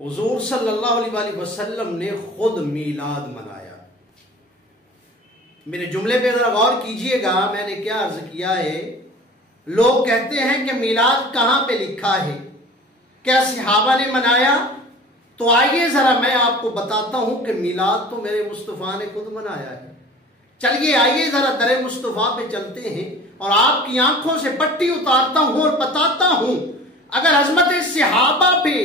حضور صلی اللہ علیہ وسلم نے خود میلاد منایا. میرے جملے پہ ذرا غور کیجئے گا. میں نے کیا عرض کیا ہے؟ لوگ کہتے ہیں کہ میلاد کہاں پہ لکھا ہے؟ کیا صحابہ نے منایا؟ تو آئیے ذرا میں آپ کو بتاتا ہوں کہ میلاد تو میرے مصطفیٰ نے خود منایا ہے. چلیے آئیے ذرا در مصطفیٰ پہ چلتے ہیں اور آپ کی آنکھوں سے پٹی اتارتا ہوں اور بتاتا ہوں اگر عظمت صحابہ پہ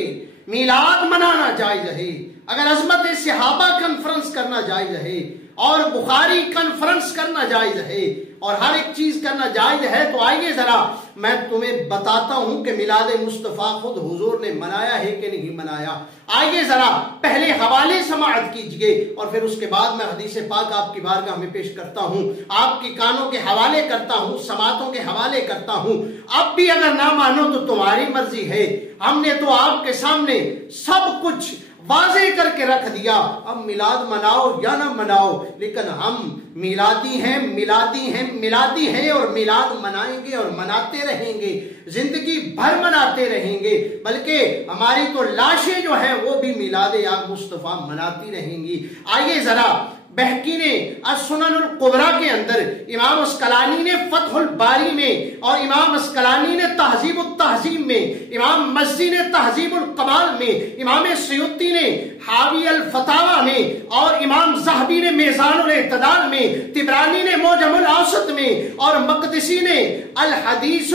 میلاد منانا جائز ہے، اگر عظمت صحابہ کنفرنس کرنا جائز ہے اور بخاری کنفرنس کرنا جائز ہے اور ہر ایک چیز کرنا جائز ہے، تو آئیے ذرا میں تمہیں بتاتا ہوں کہ میلاد مصطفیٰ خود حضور نے منایا ہے کہ نہیں منایا. آئیے ذرا پہلے حوالے سماعت کیجئے اور پھر اس کے بعد میں حدیث پاک آپ کی بارگاہ میں پیش کرتا ہوں، آپ کی کانوں کے حوالے کرتا ہوں، سماعتوں کے حوالے کرتا ہوں. اب بھی اگر نہ مانو تو تمہاری مرضی ہے. ہم نے تو آپ کے سامنے سب کچھ واضح کر کے رکھ دیا. اب میلاد مناؤ یا نہ مناؤ، لیکن ہم میلادی ہیں، میلادی ہیں، میلادی ہیں اور میلاد منائیں گے اور مناتے رہیں گے، زندگی بھر مناتے رہیں گے. بلکہ ہماری تو لاشیں جو ہیں وہ بھی میلاد آقا مصطفیٰ مناتی رہیں گی. آئیے ذرا بہقی نے السنن القبریٰ کے اندر، امام اسقلانی نے فتح الباری میں اور امام اسقلانی نے تہذیب التہذیب میں، امام مزی نے تہذیب الکمال میں، امام سیوطی نے حاوی الفتاوی میں اور امام ذہبی نے میزان الاعتدال میں، طبرانی نے معجم الاوسط میں اور مقدسی نے الحدیث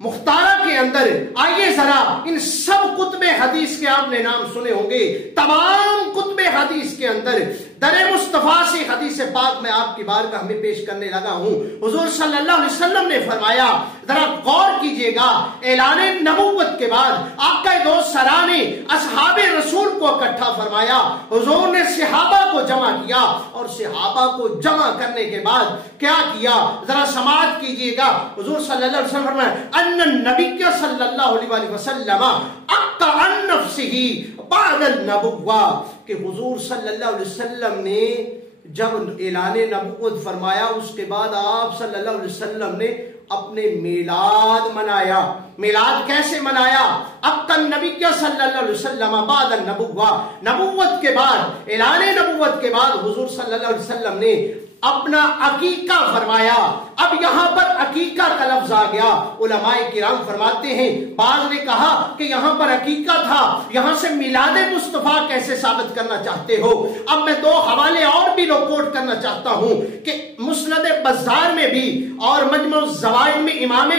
مختارہ کے اندر. آئیے ذرا ان سب کتب حدیث کے آپ نے نام سنے ہوں گے. تمام کتب حدیث کے اندر در مصطفیٰ سے حدیث پاک میں آپ کی بارگاہ میں پیش کرنے لگا ہوں. حضور صلی اللہ علیہ وسلم نے فرمایا، ذرا غور کیجئے گا، اعلان نبوت کے بعد آقا دو سرا نے اصحاب رسول کو اکٹھا فرمایا. حضور نے صحابہ کو جمع کیا اور صحابہ کو جمع کرنے کے بعد کیا کیا؟ ذرا سماعت کیجئے گا. حضور صلی اللہ علیہ وسلم فرمایا ان النبی صلی اللہ علیہ وسلم اقطع عن نفسہ بعد النبوہ، کہ حضور صلی اللہ علیہ وسلم نے جب اعلان نبوت فرمایا اس کے بعد آپ صلی اللہ علیہ وسلم نے اپنے میلاد منایا. میلاد کیسے منایا؟ اقطع النبی صلی اللہ علیہ وسلم بعد النبوہ، نبوت کے بعد، اعلان نبوت کے بعد حضور صلی اللہ علیہ وسلم نے اپنا عقیقہ فرمایا. اب یہاں پر عقیقہ کا لفظ آ گیا. علماء کرام فرماتے ہیں، بعض نے کہا کہ یہاں پر عقیقہ تھا، یہاں سے میلاد مصطفیٰ کیسے ثابت کرنا چاہتے ہو؟ اب میں دو حوالے اور بھی کوٹ کرنا چاہتا ہوں کہ مسند بزار میں بھی اور مجمع الزوائد میں امام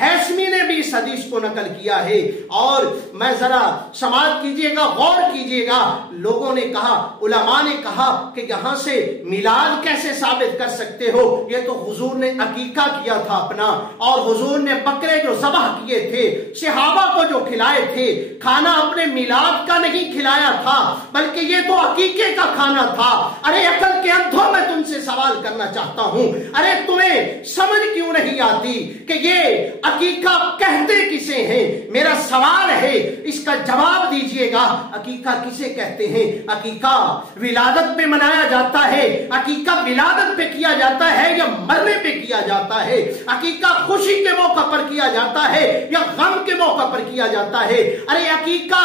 حیثمی نے بھی اس حدیث کو نقل کیا ہے. اور میں ذرا سماعت کیجئے گا، غور کیجئے گا. لوگوں نے کہا، علماء نے کہا کہ یہاں سے میلاد کیسے ثابت کر سکتے ہو؟ یہ تو حضور نے عقیقہ کیا تھا اپنا، اور حضور نے بکرے جو ذبح کیے تھے، صحابہ کو جو کھلائے تھے، کھانا اپنے میلاد کا نہیں کھلایا تھا بلکہ یہ تو عقیقے کا کھانا تھا. ارے عقل کے اندھوں میں تم سے سوال کرنا چاہتا ہوں، ارے تمہیں سمجھ کیوں نہیں آتی کہ یہ عقیقہ کہتے کسے ہیں؟ میرا سوال ہے، اس کا جواب دیجئے گا. عقیقہ کسے کہتے ہیں؟ عقیقہ ولادت پہ منایا جاتا ہے، عقیقہ ولادت پہ کیا جاتا ہے یا مرنے پہ کیا جاتا ہے؟ عقیقہ خوشی کے موقع پر کیا جاتا ہے یا غم کے موقع پر کیا جاتا ہے؟ ارے عقیقہ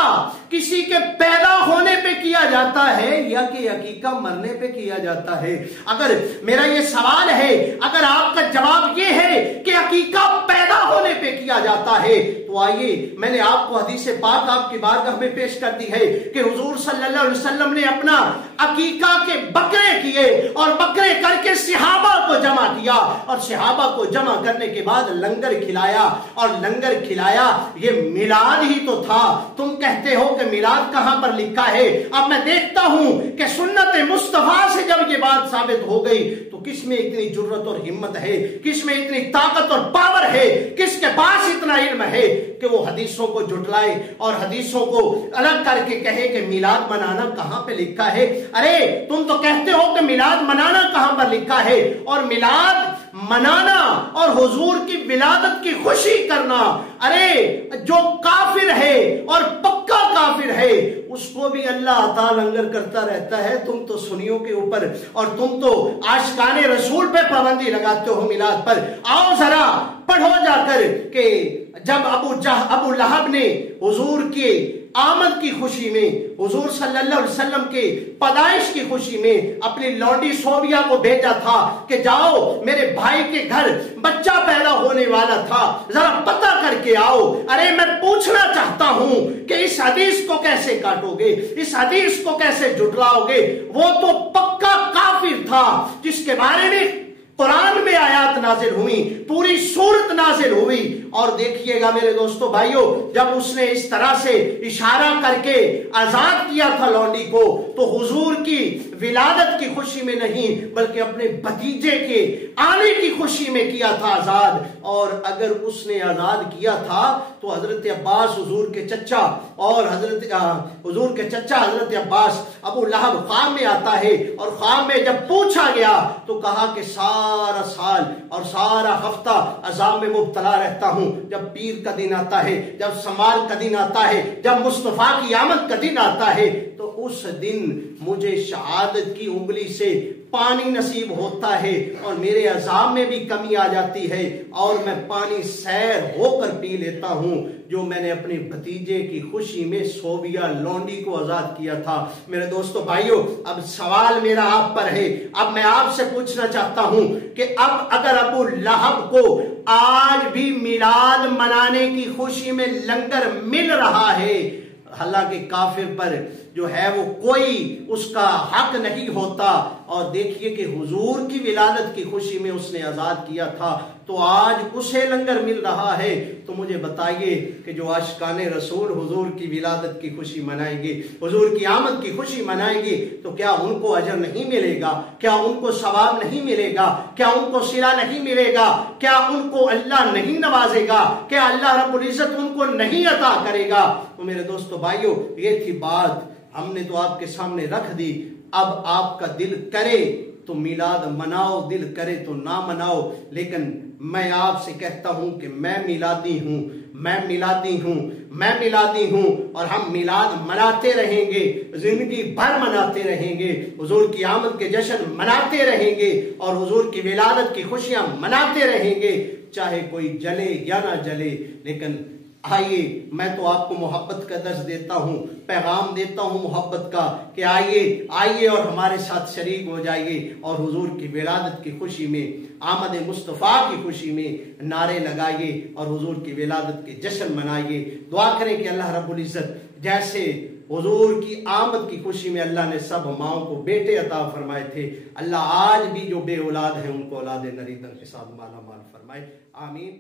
کسی کے پیدا ہونے پہ کیا جاتا ہے یا کہ عقیقہ مرنے پہ کیا جاتا ہے؟ اگر میرا یہ سوال ہے، اگر آپ کا جواب یہ ہے کہ عقیقہ پیدا ہونے پہ کیا جاتا ہے، تو آئیے میں نے آپ کو حدیث پاک آپ کی بارگاہ میں پیش کر دی ہے کہ حضور صلی اللہ علیہ وسلم نے اپنا عقیقہ کے بکرے کیے اور بکرے کر کے صحابہ کو جمع کیا اور صحابہ کو جمع کرنے کے بعد لنگر کھلایا. اور لنگر کھلایا یہ میلاد ہی تو تھا. تم کہتے ہو کہ میلاد کہاں پر لکھا ہے؟ اب میں دیکھتا ہوں کہ سنت مصطفیٰ سے جب یہ بات ثابت ہو گئی تو کس میں اتنی جرت اور ہمت ہے، کس میں اتنی طاقت اور پاور ہے، کس کے پاس اتنا علم ہے کہ وہ حدیثوں کو جھٹلائے اور حدیثوں کو الگ کر کے کہے کہ میلاد منانا کہاں پہ لکھا ہے؟ ارے تم تو کہتے ہو کہ میلاد منانا کہاں پر لکھا ہے، اور میلاد منانا اور حضور کی ولادت کی خوشی کرنا، ارے جو کافر ہے اور پکا کافر ہے اس کو کو بھی اللہ عطا لنگر کرتا رہتا ہے، تم تو سنیوں کے اوپر اور تم تو عاشقان رسول پہ پابندی لگاتے ہو میلاد پر۔ آؤ ذرا پڑھو جا کر کہ جب ابو لہب نے حضور کے آمد کی خوشی میں، حضور صلی اللہ علیہ وسلم کے پیدائش کی خوشی میں اپنی لونڈی صوبیہ کو بھیجا تھا کہ جاؤ میرے بھائی کے گھر بچہ پیدا ہونے والا تھا، ذرا پتہ کر کے آؤ۔ ارے میں پوچھنا چاہتا ہوں کہ اس حدیث کو کیسے کاٹو گے، اس حدیث کو کیسے جھٹلاؤ گے؟ وہ تو پکا کافر تھا جس کے بارے میں قرآن میں آیات نازل ہوئی، پوری سورت نازل ہوئی۔ اور دیکھیے گا میرے دوستو بھائیو، جب اس نے اس طرح سے اشارہ کر کے آزاد کیا تھا لونڈی کو، تو حضور کی ولادت کی خوشی میں نہیں بلکہ اپنے بھتیجے کے آنے کی خوشی میں کیا تھا آزاد۔ اور اگر اس نے آزاد کیا تھا تو حضرت عباس حضور کے چچا اور حضور کے چچا حضرت عباس ابو لہب خواب میں آتا ہے، اور خواب میں جب پوچھا گیا تو کہا کہ سارا سال اور سارا ہفتہ عذاب میں مبتلا رہتا ہوں، جب پیر کا دن آتا ہے، جب سمال کا دن آتا ہے، جب مصطفیٰ کی آمد کا دن آتا ہے تو اس دن مجھے شہادت کی انگلی سے پانی نصیب ہوتا ہے اور میرے عذاب میں بھی کمی آ جاتی ہے، اور میں پانی سیر ہو کر پی لیتا ہوں جو میں نے اپنے بھتیجے کی خوشی میں صوبیہ لونڈی کو آزاد کیا تھا۔ میرے دوستو بھائیو، اب سوال میرا آپ پر ہے، اب میں آپ سے پوچھنا چاہتا ہوں کہ اب اگر ابو لہب کو آج بھی میلاد منانے کی خوشی میں لنگر مل رہا ہے، حالانکہ کافر پر جو ہے وہ کوئی اس کا حق نہیں ہوتا، اور دیکھیے کہ حضور کی ولادت کی خوشی میں اس نے آزاد کیا تھا، تو آج اسے لنگر مل رہا ہے، تو مجھے بتائیے کہ جو عاشقان رسول حضور کی ولادت کی خوشی منائیں گے، حضور کی آمد کی خوشی منائیں گے، تو کیا ان کو اجر نہیں ملے گا؟ کیا ان کو ثواب نہیں ملے گا؟ کیا ان کو صلہ نہیں ملے گا؟ کیا ان کو اللہ نہیں نوازے گا؟ کیا اللہ رب العزت ان کو نہیں عطا کرے گا؟ تو میرے دوستو بھائیو، یہ تھی بات، ہم نے تو آپ کے سامنے رکھ دی۔ اب آپ کا دل کرے تو میلاد مناؤ، دل کرے تو نہ مناؤ، لیکن میں آپ سے کہتا ہوں کہ میں میلادی ہوں، میں میلادی ہوں، میں میلادی ہوں، اور ہم میلاد مناتے رہیں گے، زندگی بھر مناتے رہیں گے، حضور کی آمد کے جشن مناتے رہیں گے، اور حضور کی ولادت کی خوشیاں مناتے رہیں گے، چاہے کوئی جلے یا نہ جلے۔ لیکن آئیے، میں تو آپ کو محبت کا درس دیتا ہوں، پیغام دیتا ہوں محبت کا، کہ آئیے آئیے اور ہمارے ساتھ شریک ہو جائیے، اور حضور کی ولادت کی خوشی میں، آمد مصطفیٰ کی خوشی میں نعرے لگائیے اور حضور کی ولادت کے جشن منائیے۔ دعا کریں کہ اللہ رب العزت جیسے حضور کی آمد کی خوشی میں اللہ نے سب ماؤں کو بیٹے عطا فرمائے تھے، اللہ آج بھی جو بے اولاد ہیں ان کو اولاد نریندر کے ساتھ مالا مال فرمائے، آمین۔